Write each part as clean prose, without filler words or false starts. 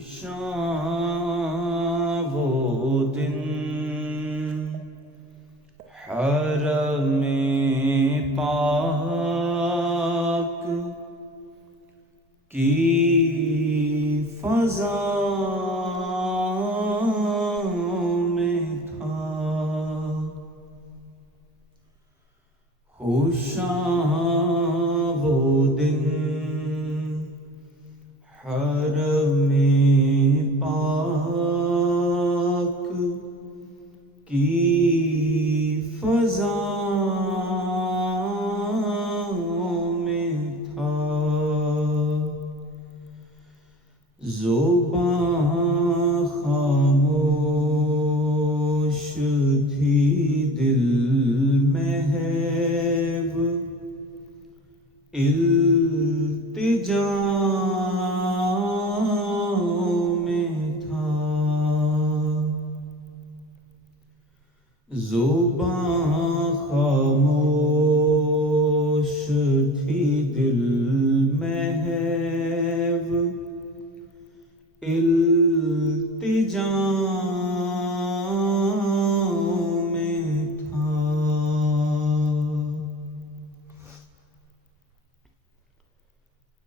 ہوشاں وہ دن حرم پاک کی فضا میں تھا، ہوشاں وہ دن حرم پاک کی فضا میں تھا، زباں خاموش تھی دل محو التجا میں تھا، زباں خاموش تھی دل محو التجا میں تھا،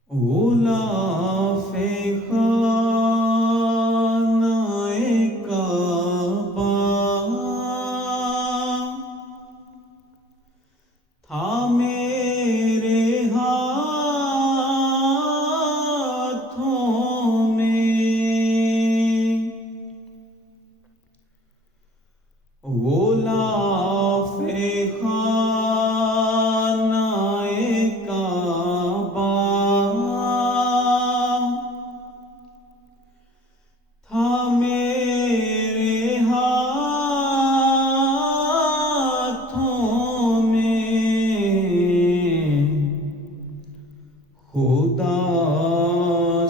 غلاف خانہ کعبہ تھا میرے ہاتھوں میں، غلاف خانہ کعبہ تھا میرے ہاتھوں میں، خدا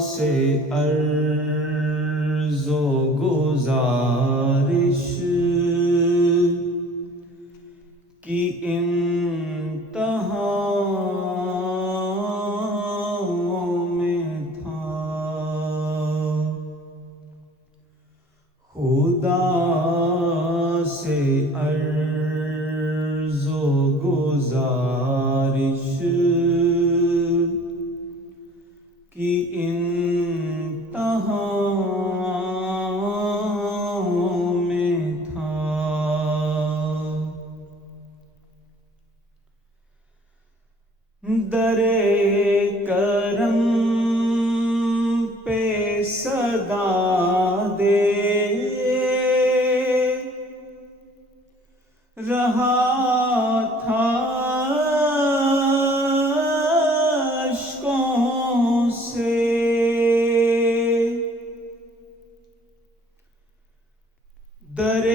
سے عرض و گزارش کی انتہا میں تھا، خدا سے عرض و گزارش کی انتہا میں تھا، در کرم پہ صدا دے رہا تھا اشکوں سے، در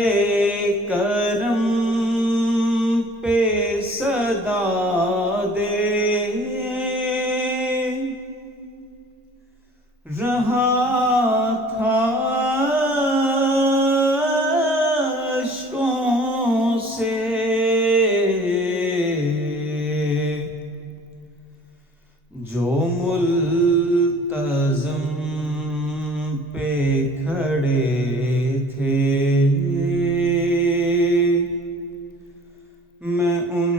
کرم پہ صدا دے رہا تھا اشکوں سے، جو ملتزم پہ کھڑے تھے میں ان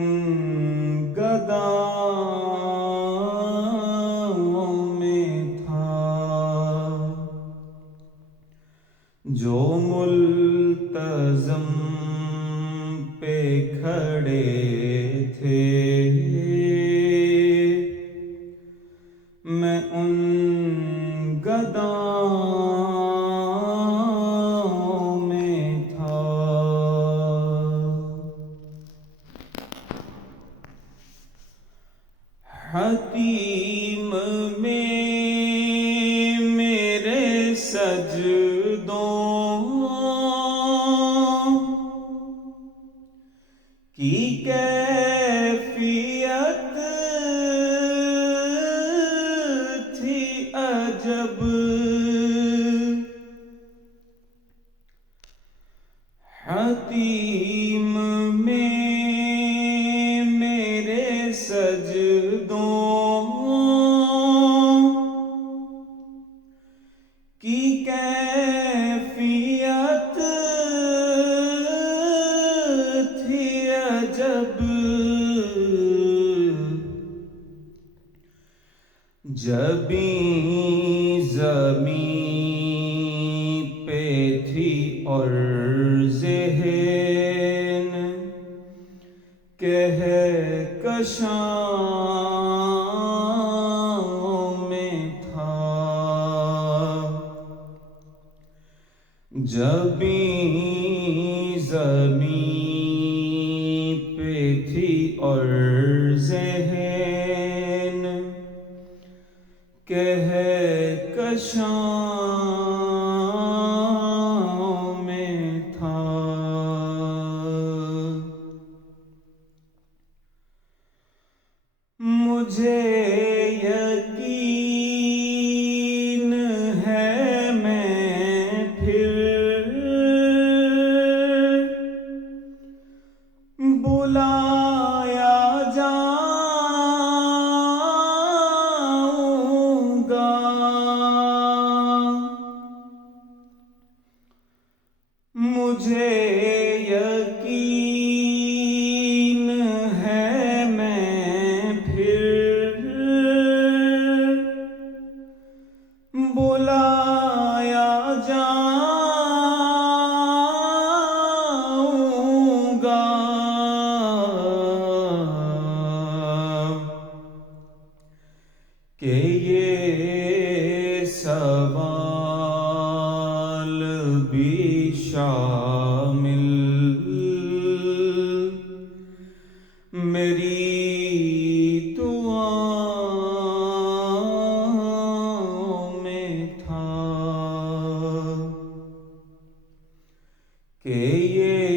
گداؤں میں تھا، جو ملتزم پہ کھڑے تھے میں ان گداؤں میں تھا، حتیم میں میرے سجدوں کی کیفیت تھی عجب، حتیم میں میرے سجدوں کی کیفیت تھی عجب، جبیں زمین پہ تھی اور ذہن کہکشاں میں تھا، جبیں زمین پہ تھی اور ذہن کہکشاں میں تھا۔ مجھے یقین ہے میں پھر بلایا جاؤں گا، مجھے یقین ہے میں پھر بلایا جاؤں گا، کہ یہ سوال بھی شامل میری دعاؤں میں تھا، کہ یہ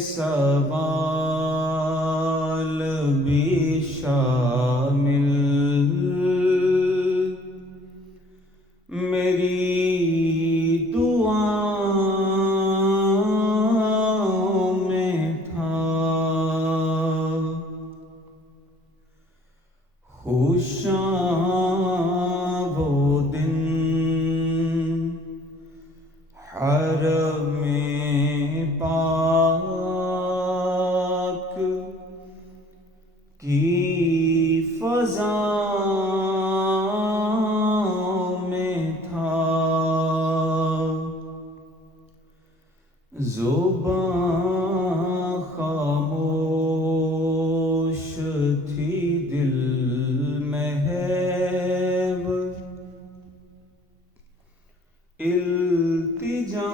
سوال بھی شامل میری دعاؤں میں تھا۔ خوشاں وہ دن حرم پاک کی فضاؤں میں تھا، زباں خاموش تھی دل محو، التجا